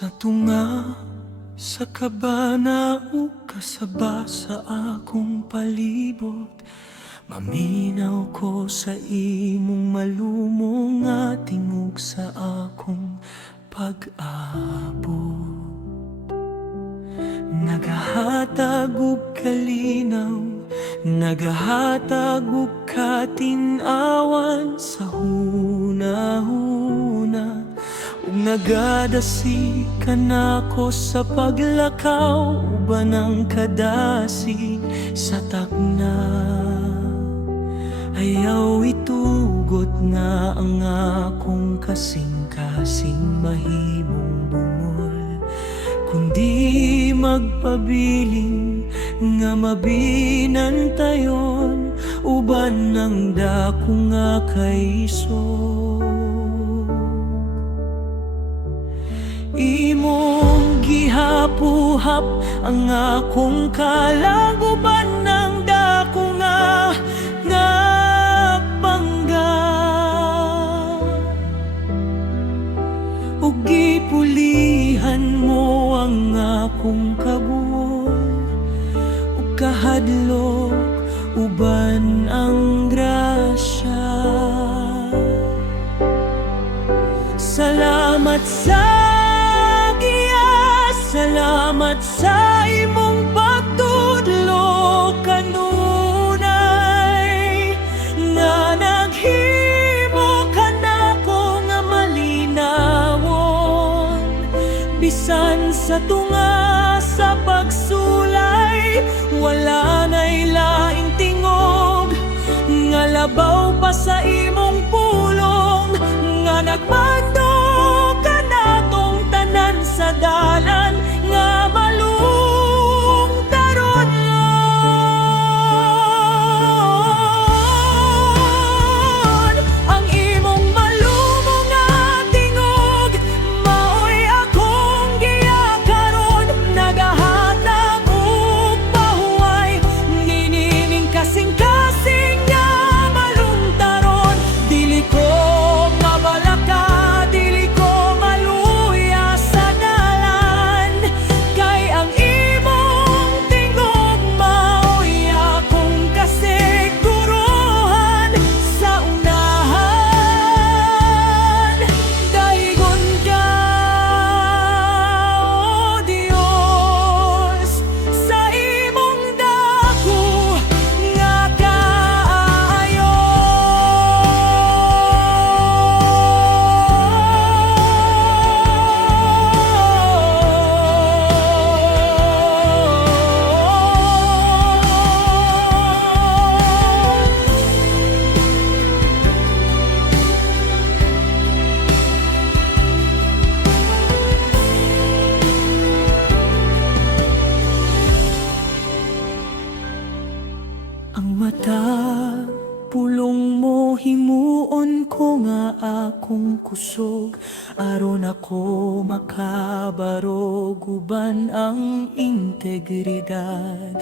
Sa tunga, sa kabana o kasaba sa akong palibot, maminaw ko sa imong malumong nga tingog sa akong pag-abot. Nagahatag og kalinaw, nagahatag og katinawan sa hunahuna, ug nagadasi ka nako sa paglakaw, uban ang kadasig sa takna. Ayaw itugot nga ang akong kasing-kasing mahimong bungol, kundi magpabiling nga mabinantayon, uban ng dako nga kaisog. Imong gihapuhap ang akong kalaguban ng dako nga panggap, ug gipulihan mo ang akong kabuol, ug kahadlok uban ang grasya. Salamat sa salamat sa imong pagtudlo kanunay, nga naghimo ka nako nga malinawon. Bisan sa tunga sa pagsulay, wala na'y laing tingog, nga labaw pa sa imong pulong, nga nagmando ka natong tanan sa dalan nga malung taron. Ang imong malumong nga tingog, maoy akong giyakaron, nagahatag og pahuway, ninining kasing-kasing nga malung taron. Dili ko mabalaka, dili ko maluya sa dalan, kay ang imong tingog maoy akong kasiguruhan. Sa unahan, dahigon ka, O Dios, sa imong dako nga kaayo. Ang mata, pulong mo, himuon ko nga akong kusog, aron ako makabarog, uban ang integridad,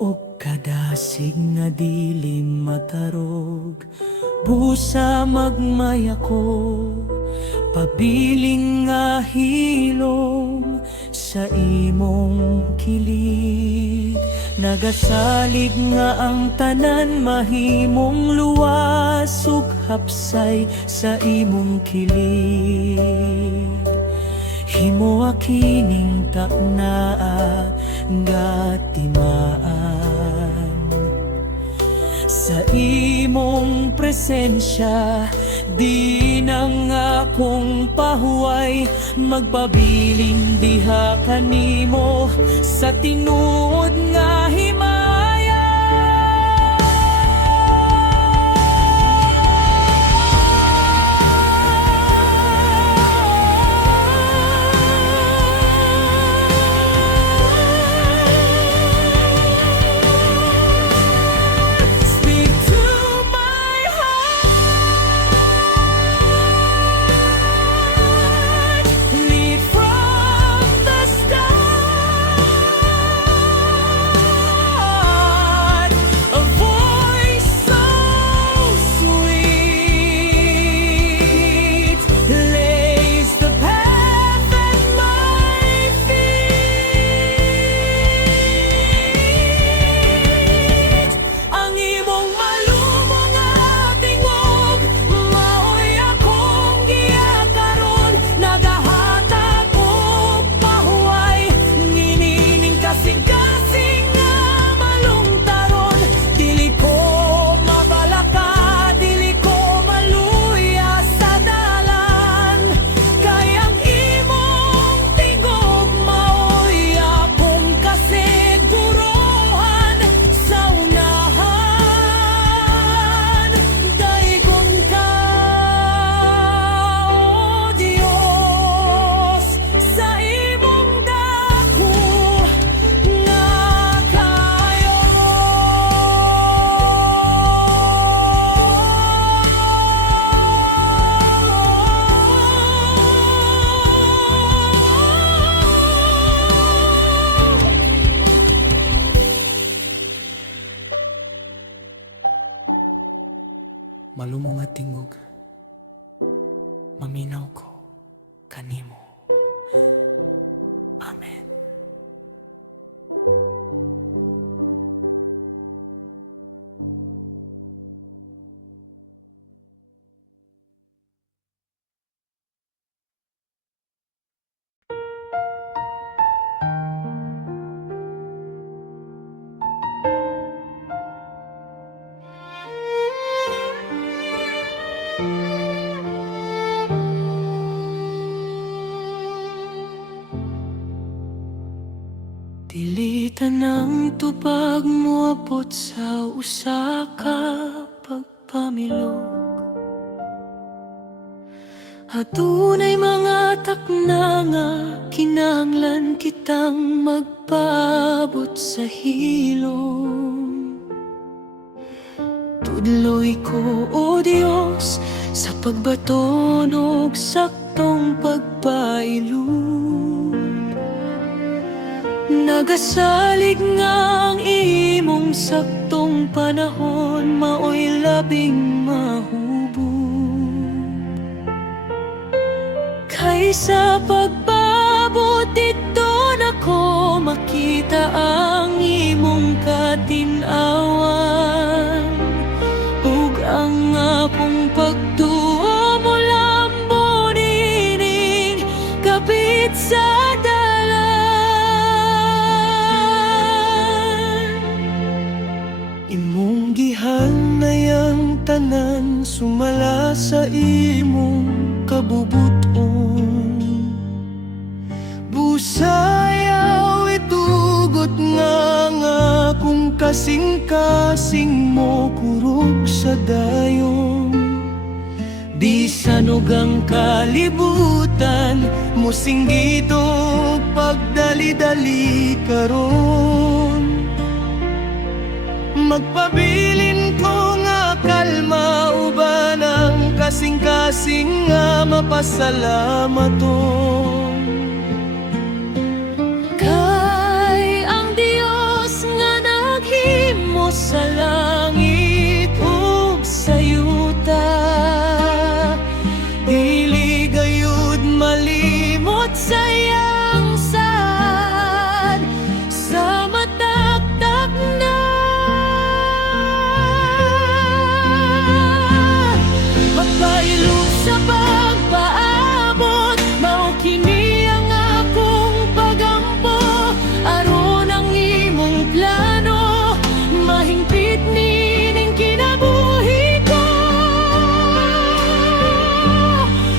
o kadasig nga dili matarog. Busa magmaya ko, pabiling nga hilom sa imong kilid. Nagasalig nga ang tanan, mahimong luwas ug hapsay sa imong kilid. Himo akining taknaa nga timaan, sa imong presensya di nang akong pahuway, magpabiling diha kanimo sa tinuod nga himaya. Speak to my heart, lead from the start. malumong nga tingog, maminaw ko kanimo. Amen. Dilitan ng tubag mo abot sa usa ka pagpamilog. Adunay mga takna nga kinahanglan kitang magpaabot sa hilom. Tudloy ko, O Diyos, sa pagbaton og saktong pagpailog. Nagasalig nga ang imong saktong panahon, maoy labing mahubog. Kaysa pagpabot dito nako makita ang imong katinawan, ug ang apong pagtuo mo lambon ining kapit sa imong gihanayang tanan sumala sa imong kabubuton. Busayaw itugot nga kung kasing-kasing mo kurog sa dayon. Bisan og ang kalibutan mosinggit og pagdali-dali karon. Magpabilin ko nga kalma uban ang kasing-kasing nga mapasalamaton. Kay ang Dios nga naghimo sa langit ug sa yuta, dili gayud malimot sa iyang sad sa matakdak na. Magpailog sa pagpaabot, mao kini ang akong pagampo. Aron ang imong plano, mahingpit nining kinabuhi ko.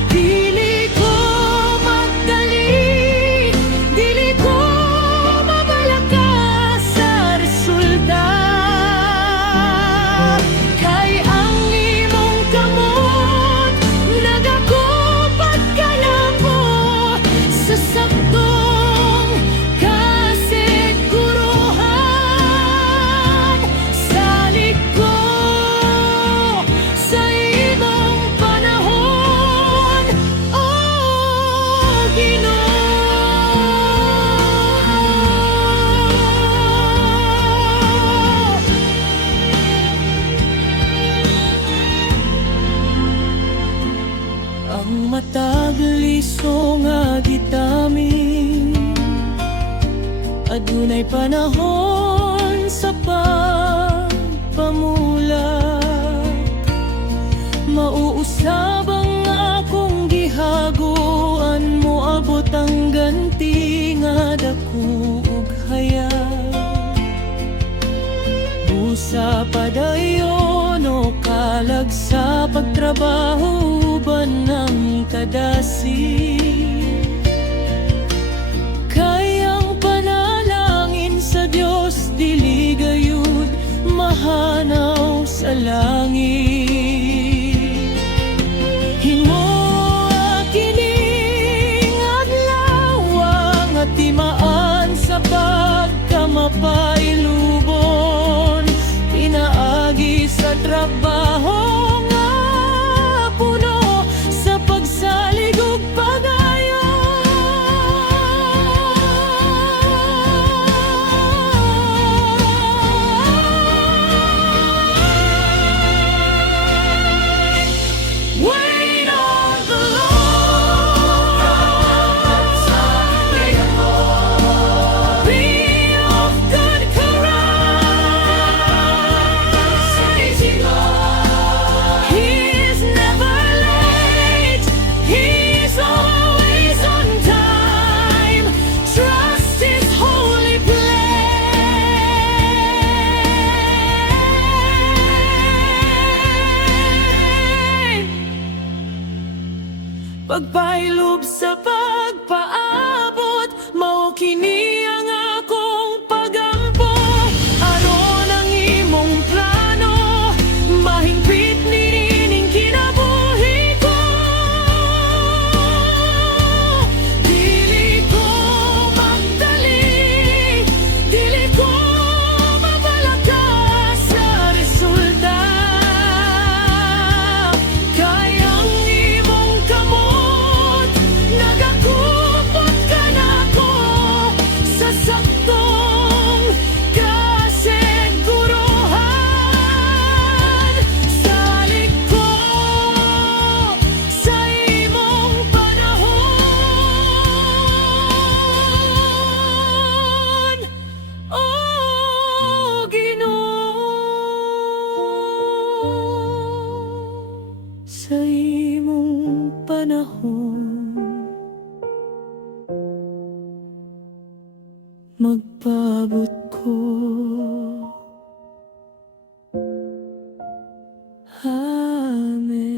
Dili ko magdali, dili ko mabalaka sa resulta. Kay ang imong kamot nagakupad ka na po sa saktong kasiguruhan. Salig ko sa imong panahon, O Ginoo. Ang matag liso nga gitamin, adunay panahon sa pagpamulat. Mauusab ang akong gihaguan, mo abot ang ganti nga dako ug hayag. Busa padayon o kalag sa pagtrabaho uban ng kadasi. Kay ang panalangin sa Dios dili gayud mahanaw sa langit. Himoa kining adlaw nga timaan sa pagkamapailubon, pinaagi sa trabaho nga puno sa pagsalig ug pagayon. panahon magpabot ko. Amen.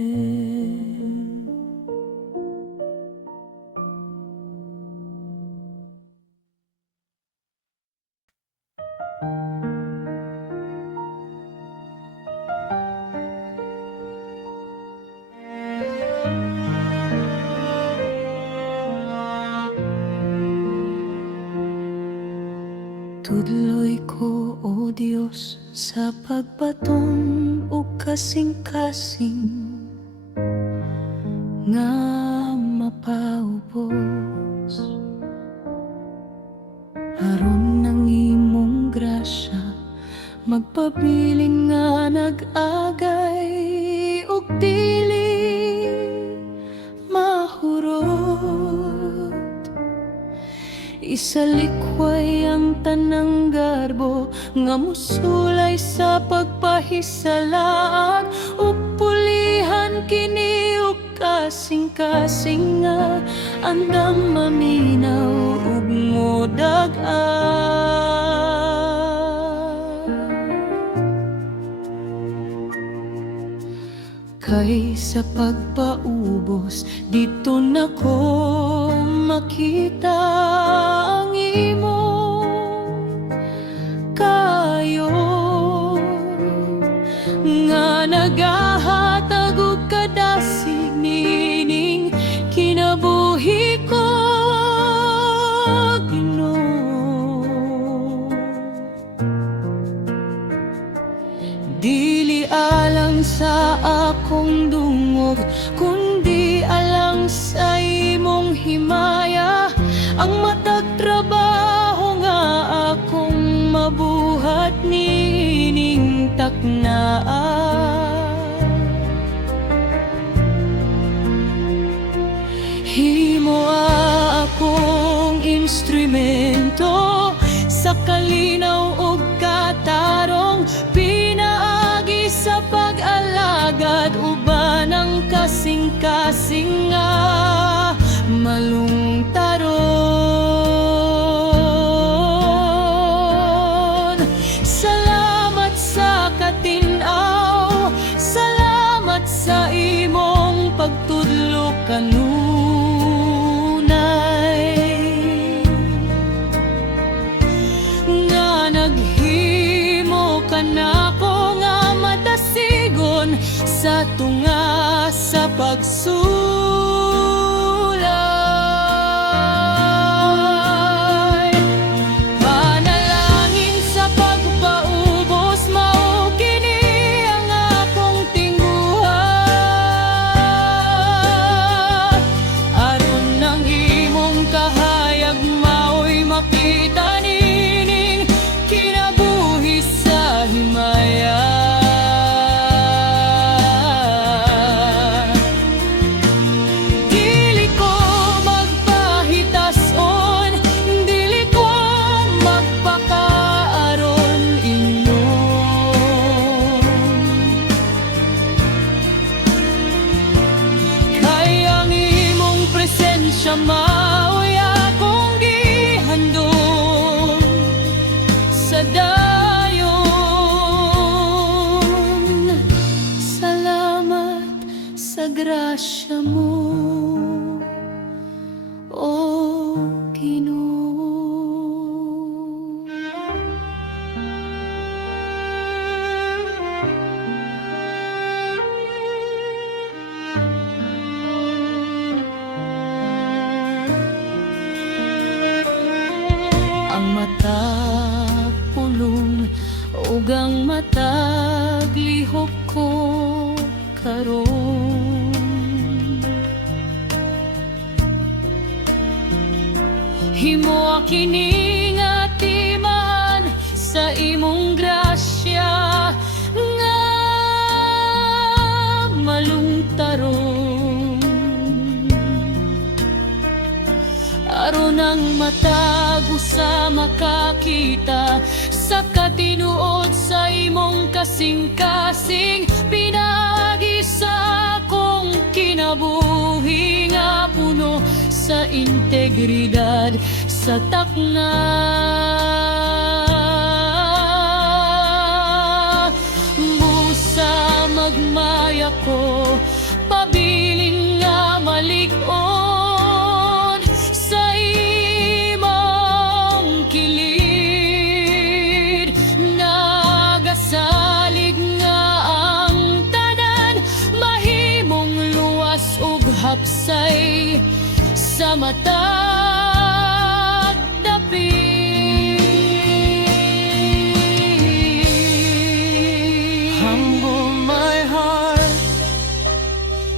Tudloy ko, O Dios, sa pagbaton o kasing-kasing nga mapaubos. Aron ng imong grasya, magpabilin nga nag-agay ug dili mahurot. Isalikway ang tanang garbo nga musulay sa pagpahisalaag ug pulihan kini ug kasing-kasing nga andam maminaw ug modag-an. Kay sa pagpaubos dito na ko makita ang imong kayo nga nagahatag og kadasig nining kinabuhi ko, Ginoo. Dili alang sa akong dungog, kundi alang sa imong himaya, ang matag trabaho nga akong mabuhat nining taknaan. Himo akong instrumento sa kalinaw ug katarong, pinaagi sa pag-alagad uban ang kasing-kasing nga malungtaron. Salamat sa katinaw, salamat sa imong pagtudlo kanunay, nga naghimo ka nako nga madasigon sa tunga sa pagsulay. Panalangin sa pagpaubos, mao kini ang akong tinguha. Aron ng imong kahayag mao'y makita nining kinabuhi sa himaya. Dili ko magpahitason, dili ko magpakaaron inon. Kay ang imong presensya mao'y akong gihandom sa dayon. Salamat sa grasya mo, O Ginoo. Ang matag pulong ug ang matag lihok ko karon, himo kini nga timaan sa imong grasya nga malungtaron. Aron ang matag usa makakita sa katinuod sa imong kasing-kasing, pinagi sa akong kinabuhi. sa integridad sa takna. Musa magmaya ko, pabiling nga malig-on sa imong kilid. Nagasalig nga ang tanan, mahimong luwas ug hapsay sa matag dapit. Humble my heart,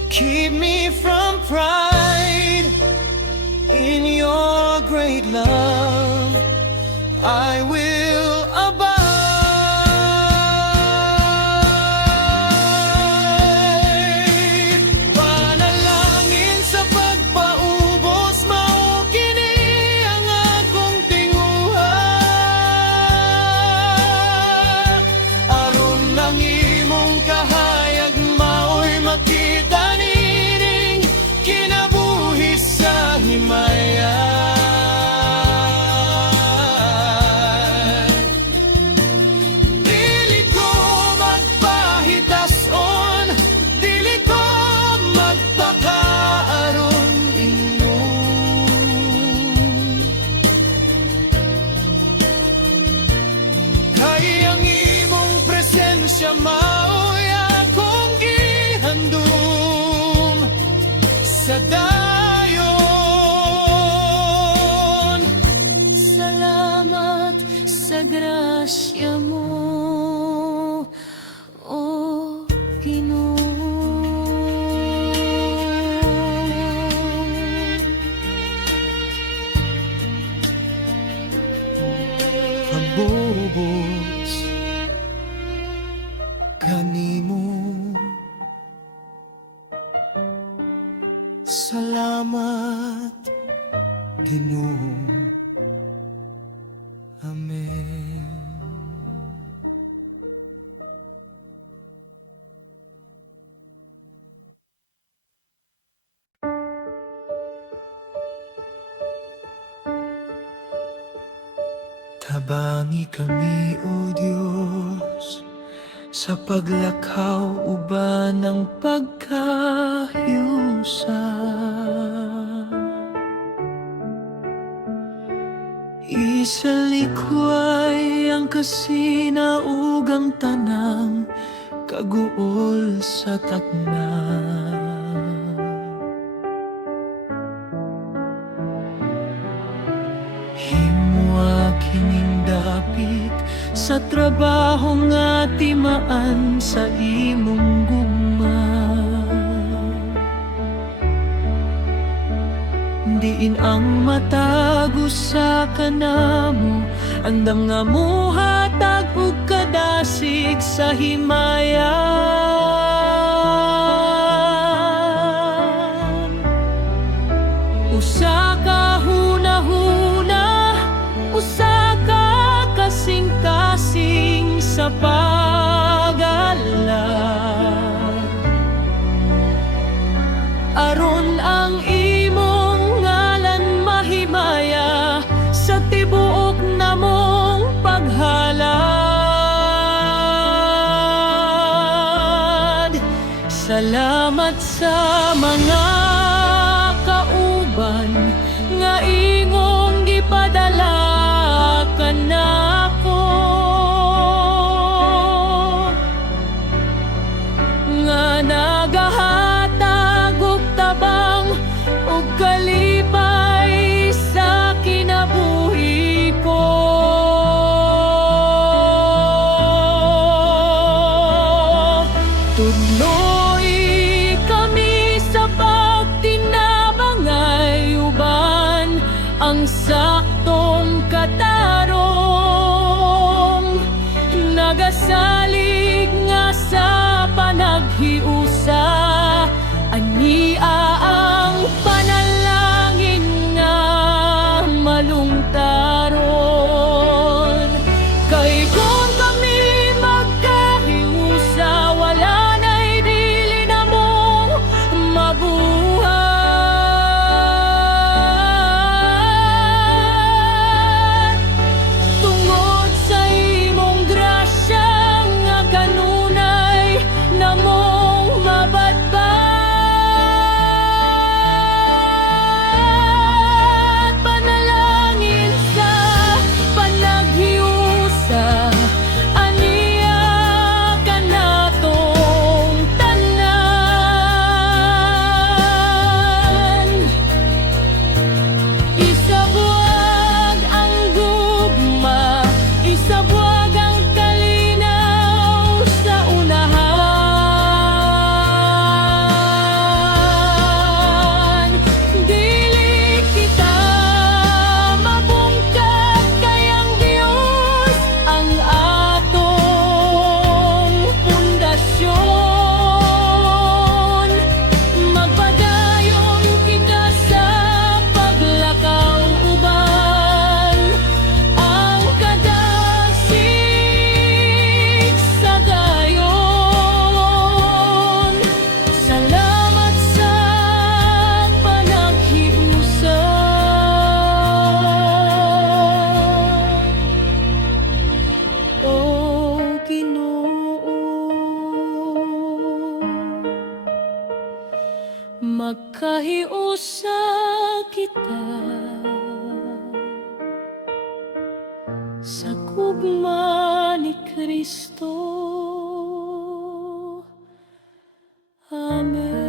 keep me from pride. In your great love, I will abide. Panalangin sa pagpaubos, mao kini ang akong tinguha. Aron lang imong kahayag, mao'y makita nining kinabuhi sa himaya. Dili ko magpahitason, dili ko magpakaaron inyong. Kay ang imong presensya mao'y akong gihandom sa dayon. Salamat sa grasya mo, O Ginoo. Habubos kanimo. Salamat, Ginoo. Amen. Tabangi kami, O Diyos, sa paglakaw uban ng pagkahiusa. Isalikway ang kasinaugang tanang kaguol sa takna. Himwa kining dapit sa trabaho nga timaan sa imong gugma. Diin ang matago sa kanamo, andam nga muhatag ug kadasig sa himayan. Usa ka hunahuna, usa ka kasing-kasing sa pag-alala. Aron ang imong ngalan mahimaya sa tibuok namong paghalad. Salamat sa mga kauban nga ingong gipadala kanako, nga nagahatag og tabang ug kalipay sa kinabuhi ko. Tudloy kami sa pagtinabangay uban ang saktong katarong, nagasalig nga sa panaghiusa. Ania ang panalangin nga malungtaron. Kay kung kami magkahiusa, wala na'y di pagkahiusa kita sa gugma ni Kristo. Amen.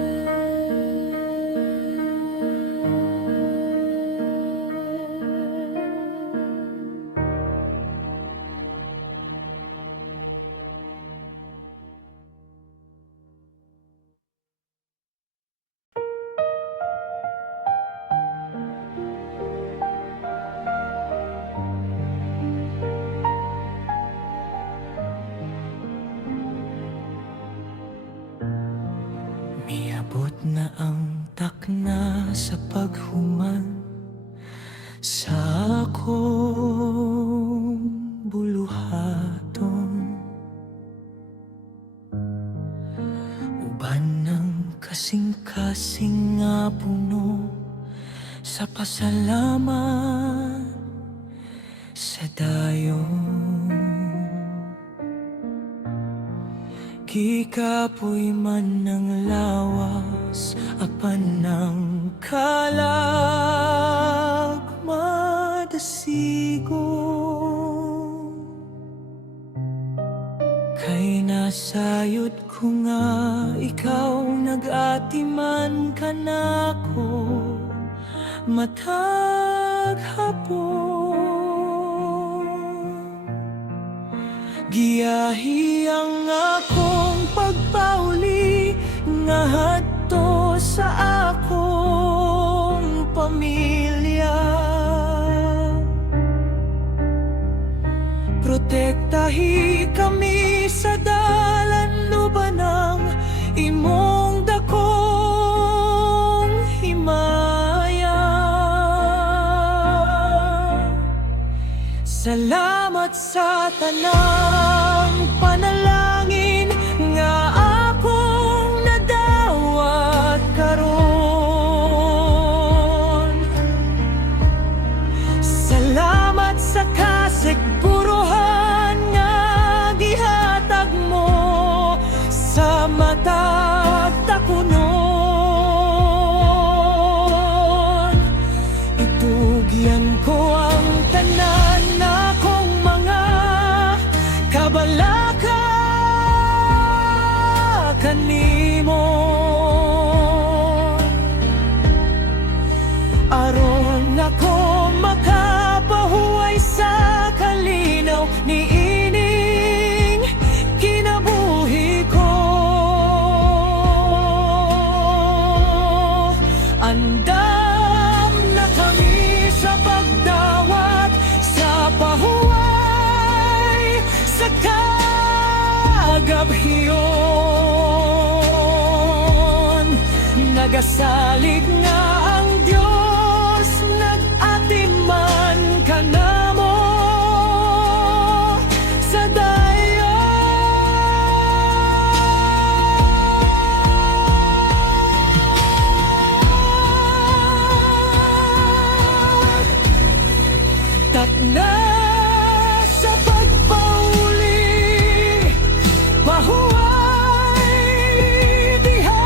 Miabot na ang takna sa paghuman sa akong buluhaton. Uban ng kasing-kasing nga puno sa pasalamat sa dayon. Kikapoy man ng lawas, apan ng kalag madasigon. Kay nasayod ko nga ikaw nag-atiman ka nako matag hapon. Giyahi ang akong pagpauli nga hadto sa akong pamilya. Protektahi kami sa dalan lubanang imong dakong himaya. Salamat sa tanang panalangin nga akong nadawat karon. Salamat sa kasigpuruhan nga gihatag mo sa matag takunon. Itugyan ko ang tanan na kong mga kabalaka kanimo, aron ako makapahuway sa kalinaw ni ining kinabuhi ko. Andam na kami sa pagdawat sa pahuway sa kagabhiyon. Nagasalig nga ang Diyos, nag-atiman ka namo sa dayon. Takna sa pagpauli, mahuway diha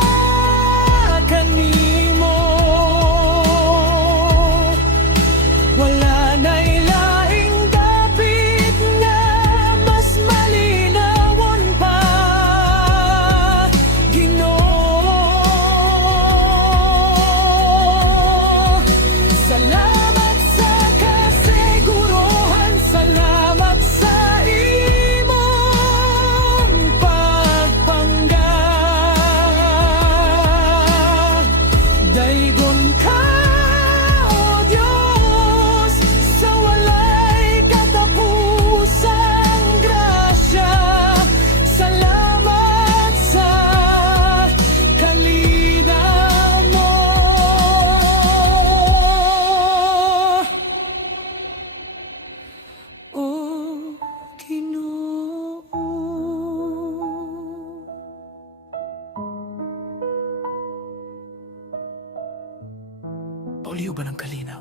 kanimo. Wala na'y laing dapit nga mas malinawon pa, Ginoo. Salamat sa kasiguruhan, salamat sa imong pagpangga. Daygon ka, O Diyos, sa walay katapusang grasya. Salamat sa kalinaw mo. O Ginoo. Pauliw ba ng kalinaw?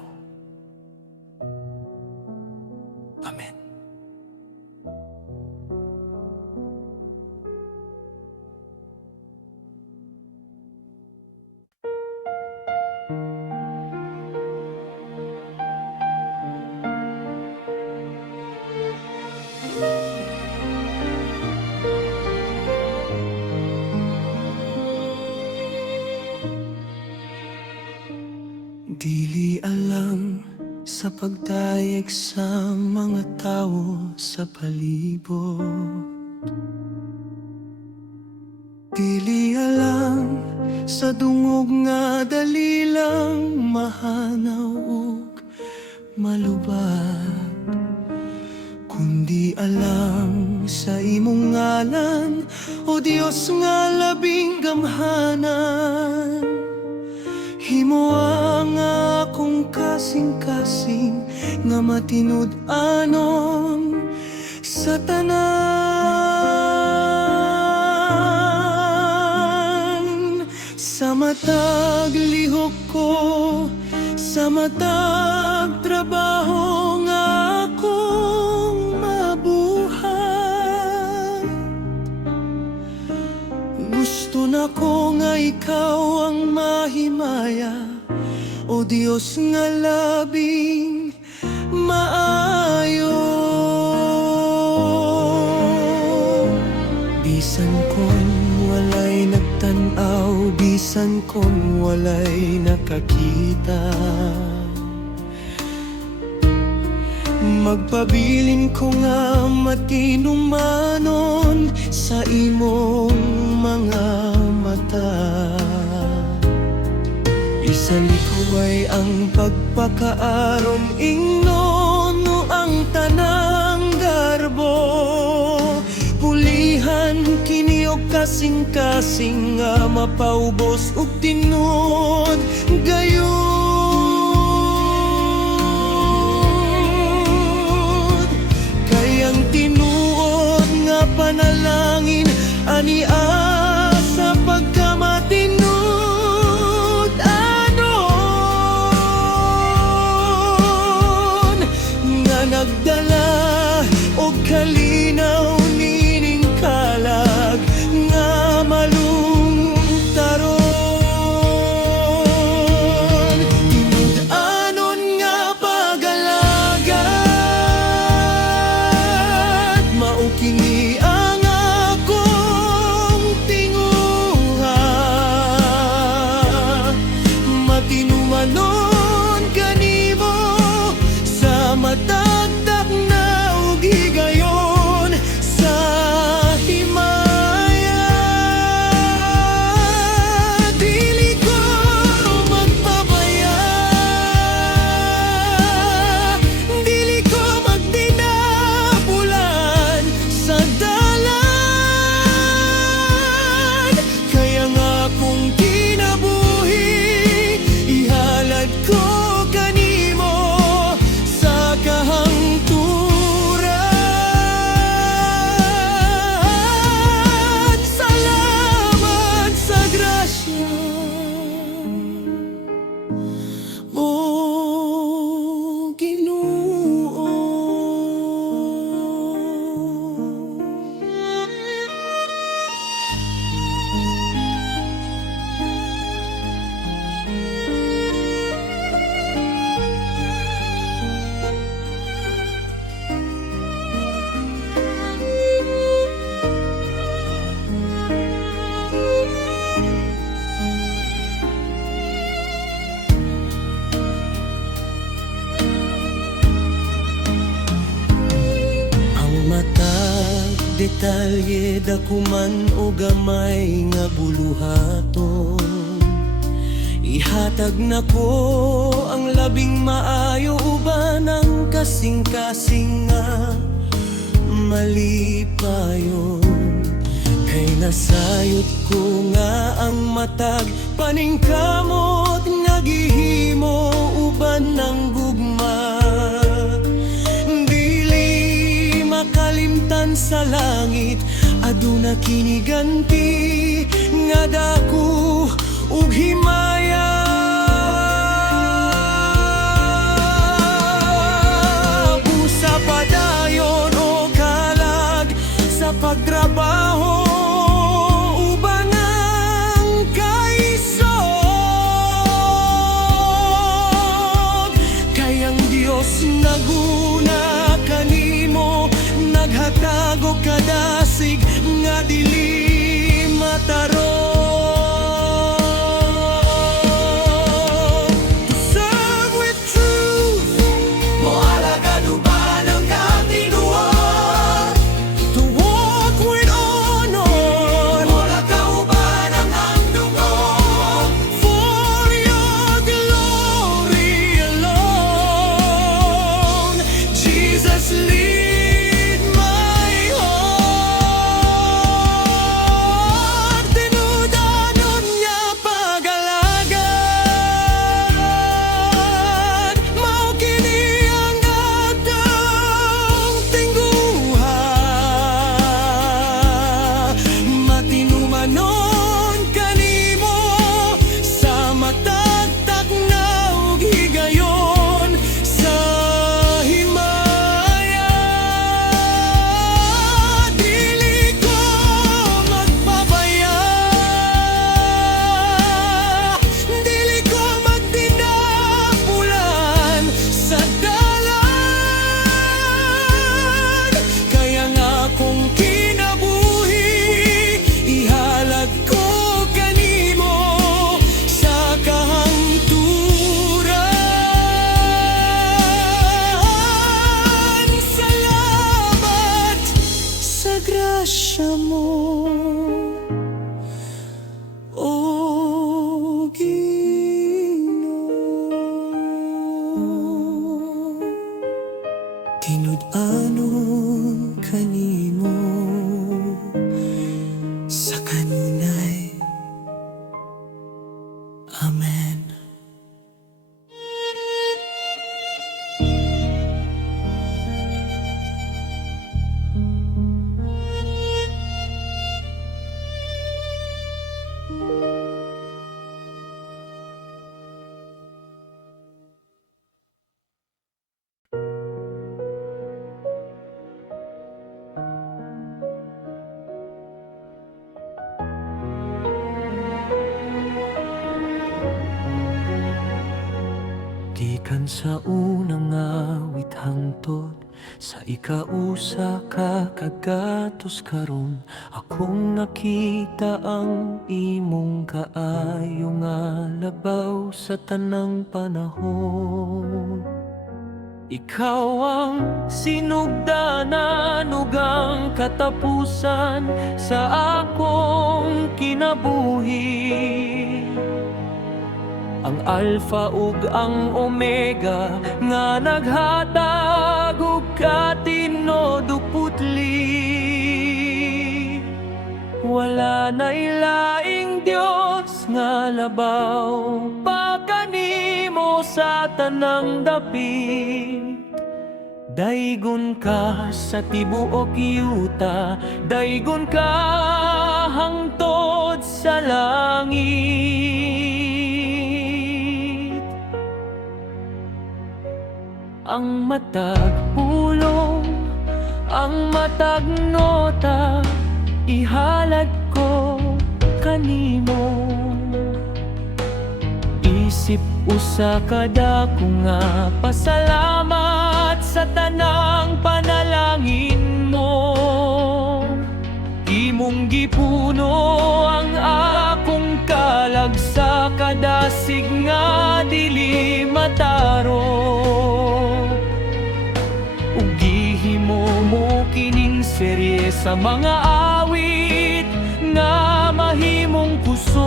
Amen. Dili alam sa pagdayeg sa mga tao sa palibot. Dili alam sa dungog nga dali lang mahanaw ug malubag. Kundi alam sa imong ngalan, o Dios nga labing gamhanan. Himoa nga akong kasing-kasing nga matinud-anon sa tanan. Sa matag lihok ko, sa matag trabaho nga akong mabuhay. Gusto na ko nga ikaw ang mahimaya, o Diyos nga labing maayo. Bisan kung walay nagtanaw, bisan kung walay nakakita, magpabilin ko nga matinumanon sa imong mga mata. Isalikuway ang pagpakaaron ingnon no ang tanang darbo. Pulihan kini og kasing-kasing nga mapaubos og tinud gayon. Kayang tinuod nga panalangin ani sa pagkamatinud anon nga nagdala og kalinaw nining kalag nga malungtaron. Tinud-anon nga pag-alagad, mao kini ang akong tinguha. Matinumanon kanimo sa matagdak na ug higayon sa himaya. Dili ko magpabaya, dili ko magdinabulan sa dalan. Kaya nga kung kinabuhi, ihalad ko kanimo sa kahangturan. Salamat sa grasya mo, Ginoo. Ang matag detalye dakuman o gamay nga buluhaton. Ihatag na ko ang labing maayo uban ang kasing-kasing nga malipayon. Kay nasayot ko nga ang matag paningkamot nga gihimo uban ng gugma. Dili makalimtan sa langit, aduna kiniganti nga dako ug himaya. Busa padayon o kalag sa pagtrabaho uban ang kaisog. Kayang Dios naguna kanimo, naghatag og kadasig nga dili matarong. Sa grasya mo, O Ginoo. Tinud-anon kanimo sa kanunay. Amen. Gikan sa unang awit hangtod sa ikausa ka kagatos karon, akong nakita ang imong kaayo nga labaw sa tanang panahon. Ikaw ang sinugdanan ug ang katapusan sa akong kinabuhi, ang Alpha ug ang Omega nga naghatag og katinod ug putli. Wala na ilaing Dios nga labaw pa kanimo sa tanang dapit. Daygon ka sa tibuok yuta, daygon ka hangtod sa langit. Ang matag pulong, ang matag nota, ihalad ko kanimo. Isip usa kada ko nga pasalamat sa tanang panalangin mo. Imong gipuno ang akong kalag sa kadasig nga dili mataro. Ugihimo mo kining serye sa mga awit nga mahimong kusog.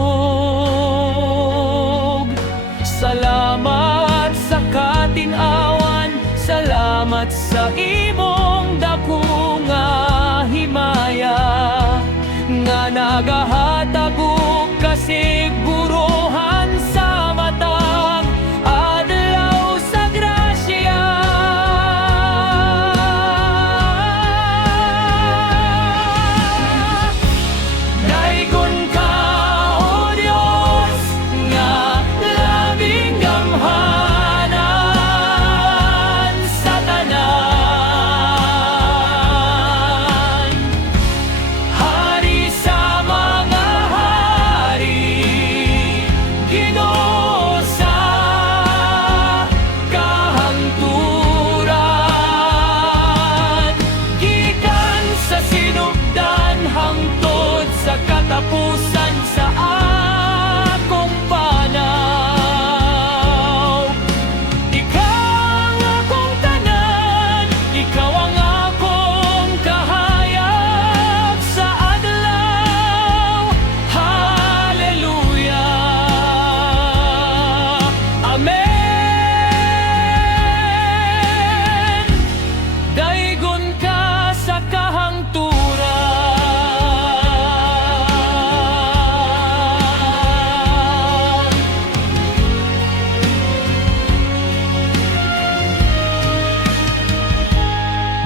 Salamat sa katin-awan, salamat sa imong dako nga himaya, nga nagahatag og kasiguruhan sa matag adlaw sa grasya. Daygon ka, O Dios, nga labing gamhanan sa tanan. Hari sa mga hari, Ginoo sa kahangturan. Gikan sa sinugdan hangtod sa katapusan sa akong panaw. Ikaw ang akong tanan, ikaw ang akong kahayag sa adlaw. Hallelujah. Amen. Daygon ka sa kahangturan.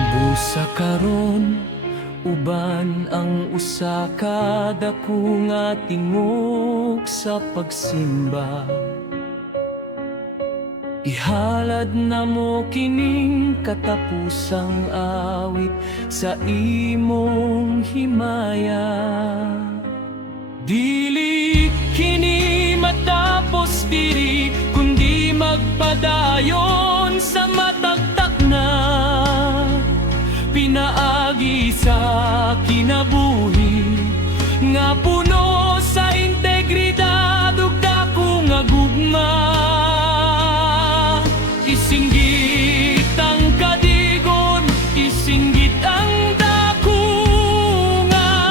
Busa karon uban ang usa ka dako nga tingog sa pagsimba. Ihalad na mo kining katapusang awit sa imong himaya. Dili kini matapos diri, kundi magpadayon sa matagtak na pinaagi sa kinabuhi, nga puno sa integridad ug dako nga gugma. Isinggit ang kadigon, isinggit ang dako nga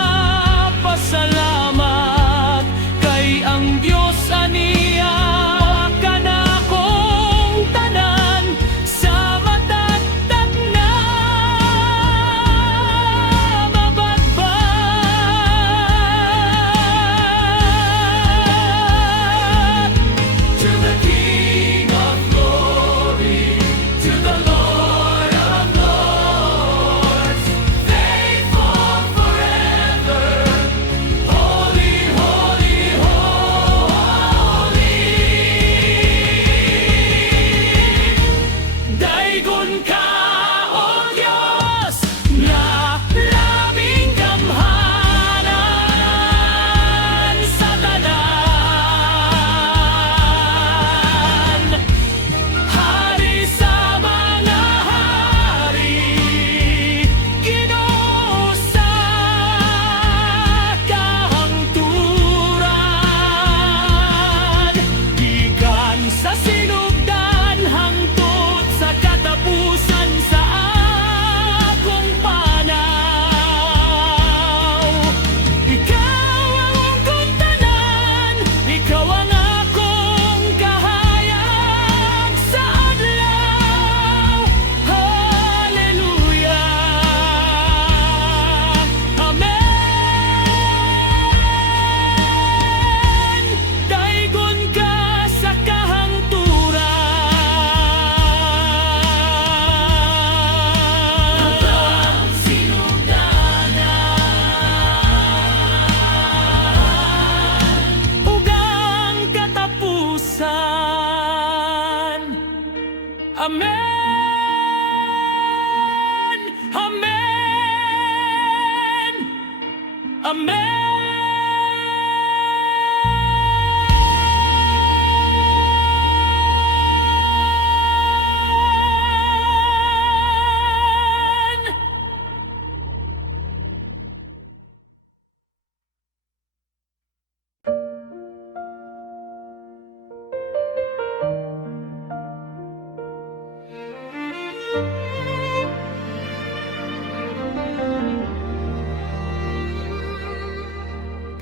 Amen.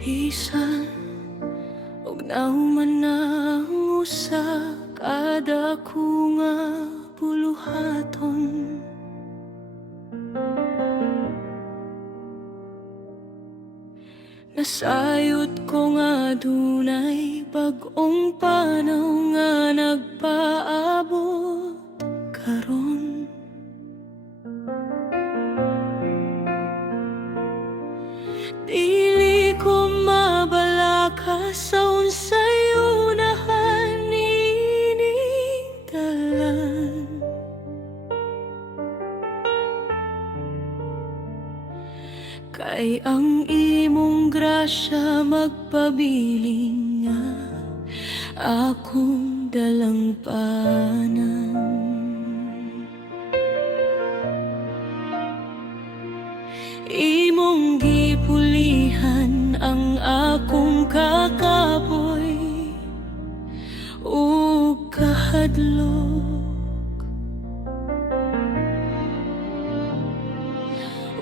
Bisan og nauman na ang usa kada ko nga buluhaton, nasayot ko nga dunay bag-ong panaw nga nagpaabot karon. Dili ko mabalaka sa unsay unahan ining dalan, kay ang imong grasya magpabiling nga akong dalangpanan. Imong gipulihan ang akong kakapoy ug kahadlok,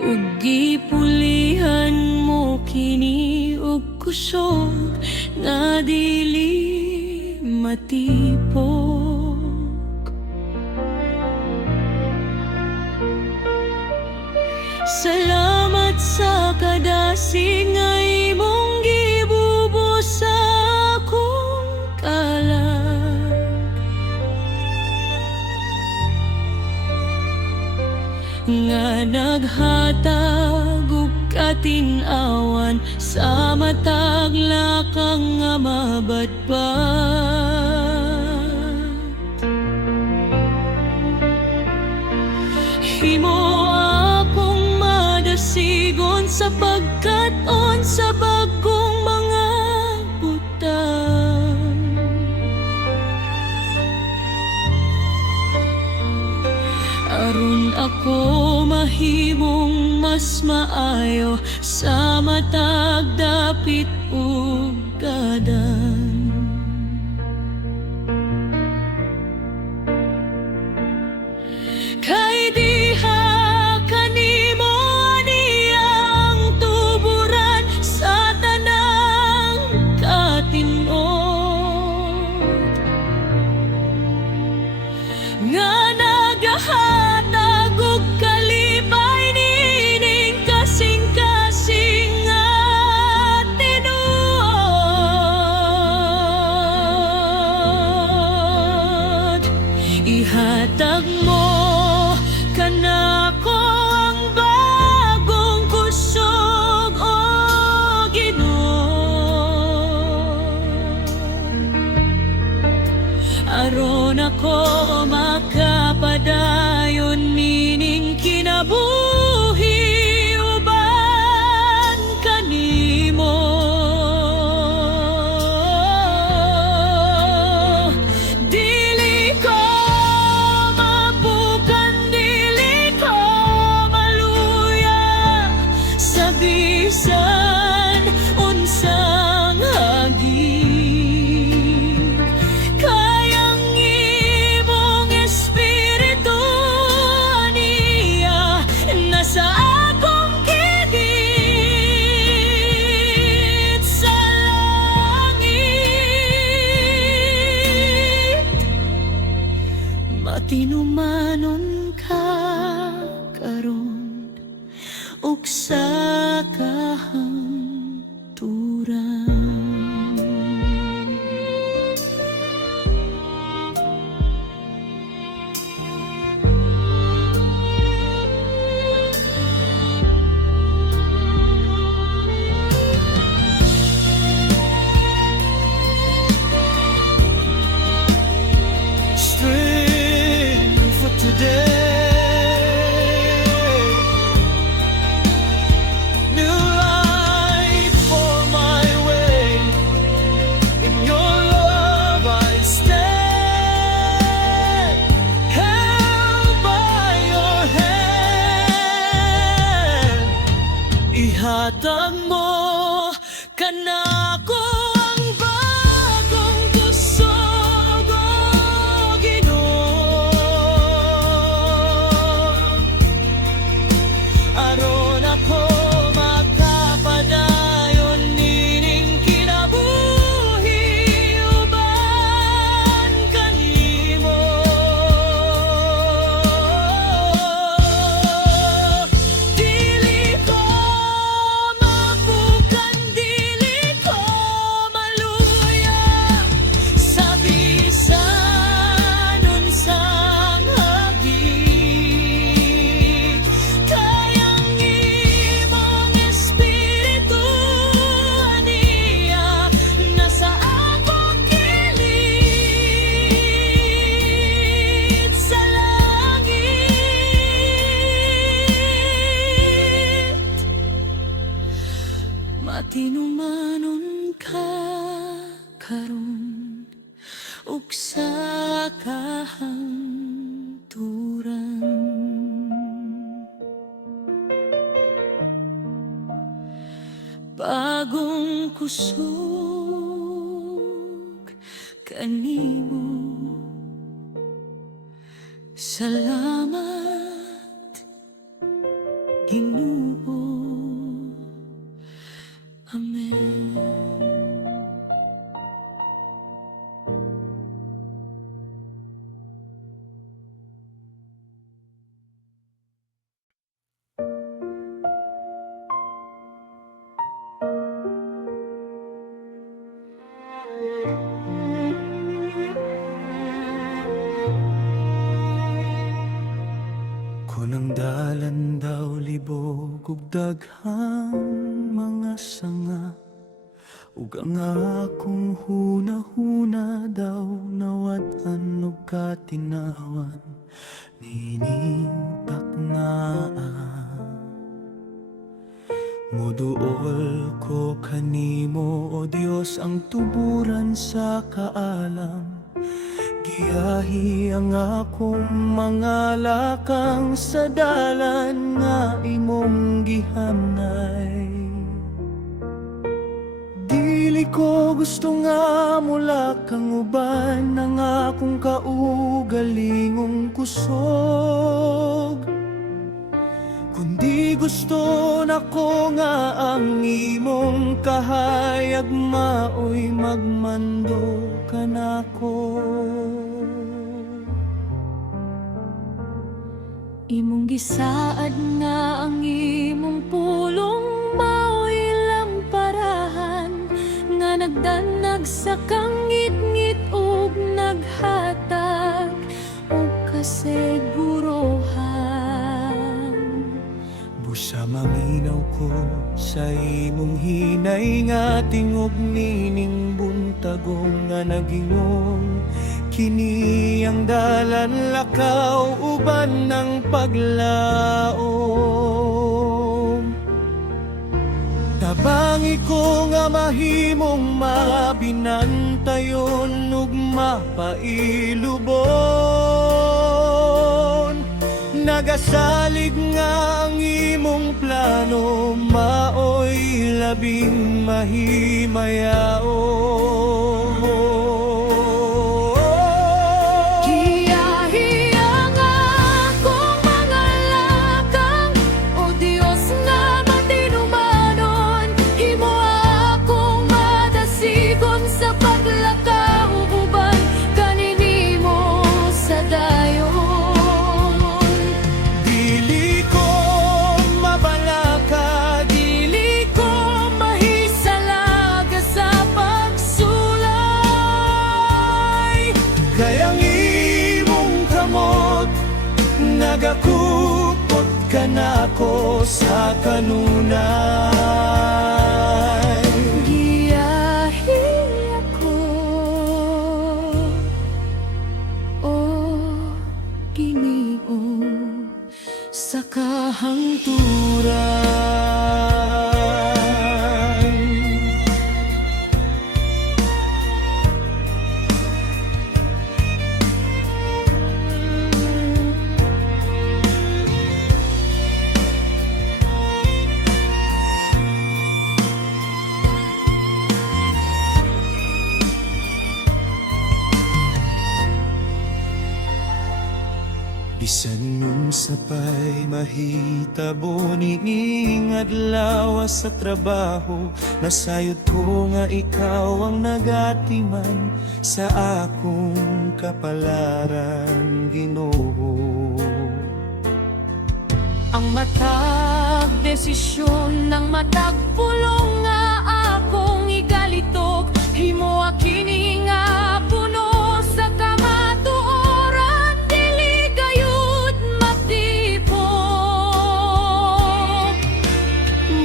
ug gipulihan mo kini ug kusog na dili matipok. Salamat sa kadasig nga imong gibubos sa akong kalag, nga naghatag og katin-awan sa matag lakang nga mabadbad. Himo sigon sa pagkat-on sa bagong mga butang, aron ako mahimong mas maayo sa matag dapit ug gadan. Kay diha nga nagahatag og kalipay nining kasing-kasing nga tinuod. Ihatag mo kanako ang bagong kusog o Ginoo, aron ako makapadayon nining kinabuhi uban kanimo. Dili ko mapukan, dili ko maluya sa bisan unsang hagit, kayang imong espiritu aniya nasa akong gigit sa langit. Matinumanon ka karon ug sa kahangturan. Strength kanako ang bagong kusog, o Ginoo. Aron ako makapadayon nining kinabuhi uban kanimo. Dili ko mapukan, dili ko maluya sa bisan unsang hagit. Kayang imong espiritu aniya nasa akong kilid sa langit. Matinumanon ka karon ug sa kahangturan. Bagong kusog kanimo. Salamat, Ginoo. Amen. Kunang dalan daw libog ug daghang mga sanga, ug ang akong hunahuna daw nawat-an ug katinawan nining taknaan. Moduol ko kanimo, o Dios, ang tuburan sa kaalam. Giyahi ang akong mga lakang sa dalan nga imong gihanay. Dili ko gusto nga mula kang uban ang akong kaugalingong kusog, kundi gusto nako nga ang imong kahayag maoy magmando kanako. Imong gisaad nga ang imong pulong maoy lamparahan nga nagdanag sa kangit-ngit ug naghatag og kasigurohan. Busa maminaw ko sa imong hinay nga tingog nining buntagong nga nagingong. Kini ang dalan lakaw uban ng paglaom. Tabangi ko nga mahimong mabinantayon ug mapailubon. Nagasalig nga ang imong plano maoy labing mahimayaon. Nagakupot ka na ako sa kanunay. Giyahi ako, o Ginoo, Sa kahangturan. Bisan nun sapay mahitabo niing adlaw sa trabaho, nasayod ko nga ikaw ang nagatiman sa akong kapalaran, Ginoo. Ang matag desisyon ng matag pulong nga akong igalitok, himo kini nga puno sa kamatuoran, dili gayud matipok.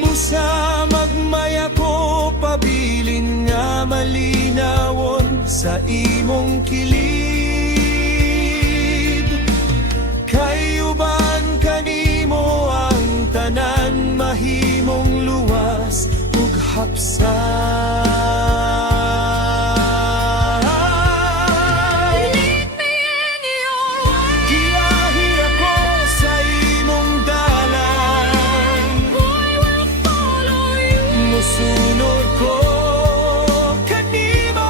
Busa magmaya ko pabilin nga malinawon sa imong kilid, kay uban kanimo ang tanan mahimong luwas ug hapsan. Lead me in your way, Giyahi ako sa imong dalan, I will follow you. musunod ko kanimo.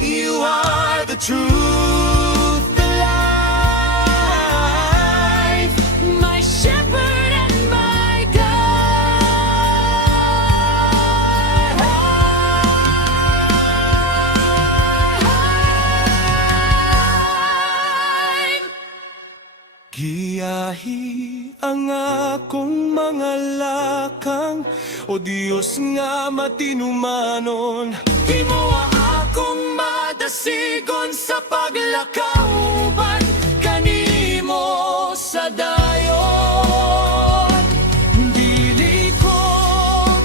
You are the truth, the life, My shepherd and my guide. giyahi ang akong mga lakang, o Diyos nga matinumanon. Himuha akong madasigon sa paglakaw, uban kanimo sa dayon. Dili ko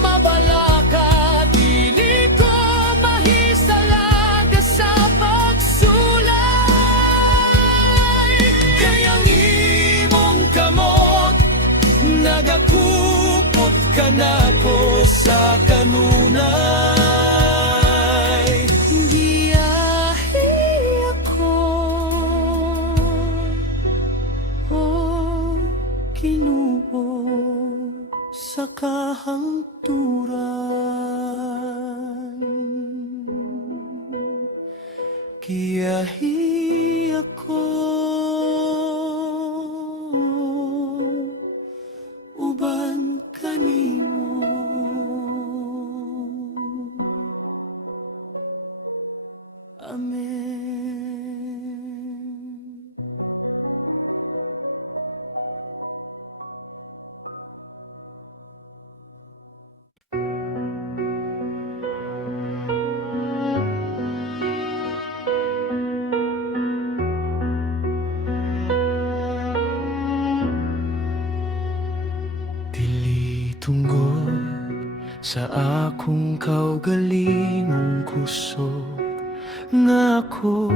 mabalaka, dili ko mahisalaga sa pagsulay, kayang imong kamot nagakupot ka na ko sa kanunay. Giyahi ako, O Ginoo, sa kahangturan, giyahi ako uban kanimo. Amen. Dili tunggod sa akong kaugalingong kusog, nga ako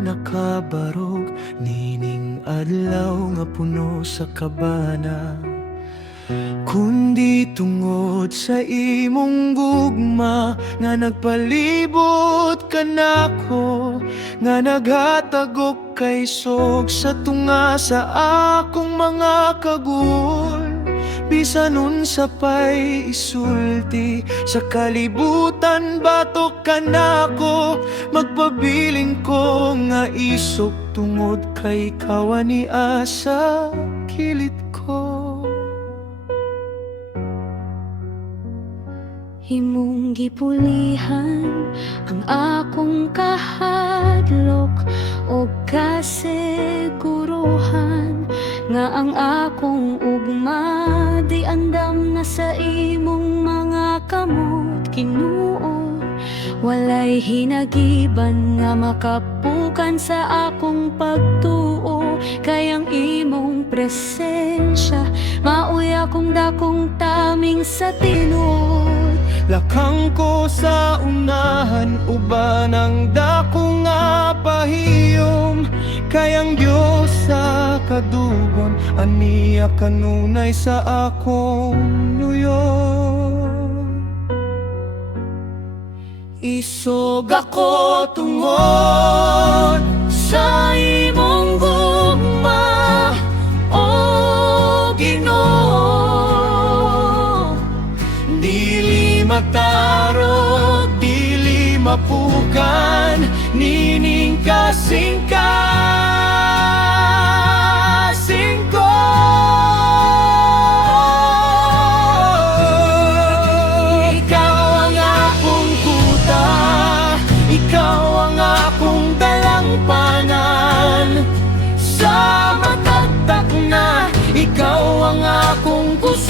nakabarog nining adlaw nga puno sa kabana, kundi tungod sa imong gugma nga nagpalibot ka nako, nga naghatagok kay sog sa tunga sa akong mga kagul. Bisan unsa pay isulti sa kalibutan, batok ka nako, magpabiling ko nga isok tungod kay kawani asa kilit ko. himong gipulihan ang akong kahadlok o kasiguruhan, nga ang akong ugma di andam na sa imong mga kamot, Ginoo. Walay hinagiban nga makapukan sa akong pagtuo, kayang imong presensya mauy akong dakong taming sa tinuod. Lakang ko sa unahan, uban ang dako nga pahiyom, kayang Diyos sa kadugon, aniya kanunay sa akong nuyon. Isog ako tungod sa imong gugma, o Ginoo. Dili matarog, dili mapukan, nining kasingkan.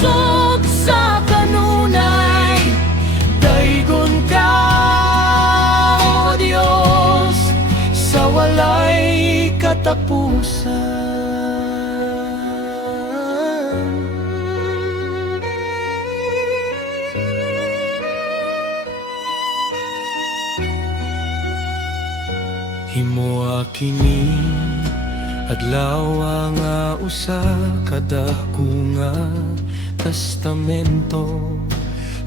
kusog sa kanunay. Daygon ka, O Diyos, sa walay katapusan. Himoa kini adlaw nga usa kadako nga testamento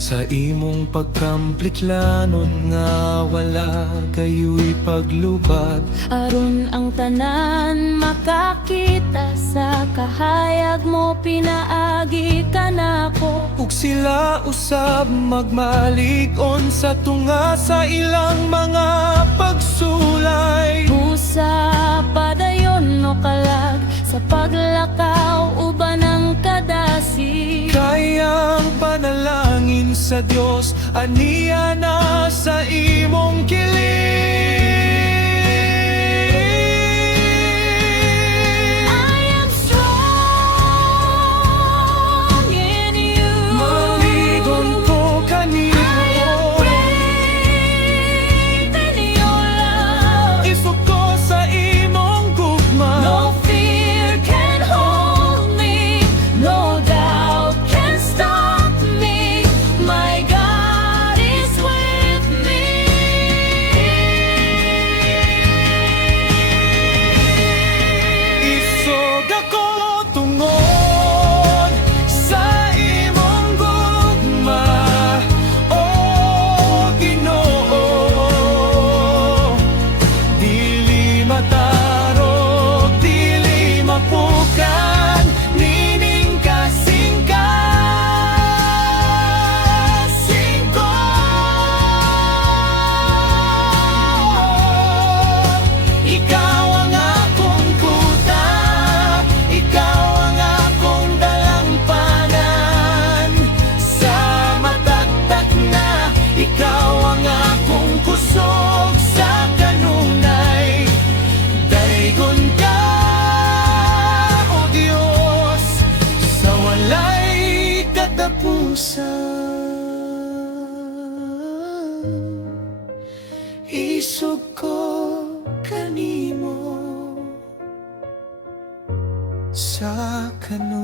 sa imong pagkamplitlanon nga wala kayo'y paglubat. Aron ang tanan makakita sa kahayag mo, pinaagi ka nako. Ug sila usab magmalig-on sa tunga sa ilang mga pagsulay. Busa padayon no kalag sa paglakaw uban ng kadasi. Kayang panalangin sa Dios, aniya na sa imong kilig. I am strong in you. Maligon ko kanimo. I am brave in your love. Isog ko sa imong gugma. No fear can hold me, no doubt can stop me. My God is with me. Isog ako tungod sa imong gugma, O Ginoo. Dili matarog, dili mapukan, nining kasing-kasing ko. Ikaw ang akong kuta, ikaw ang akong dalampanan. Sa matagtag na, ikaw ang akong kusog sa kanunay. Daygon ka, O Diyos, sa walay katapusan. Isog ko kanimo sa kanunay.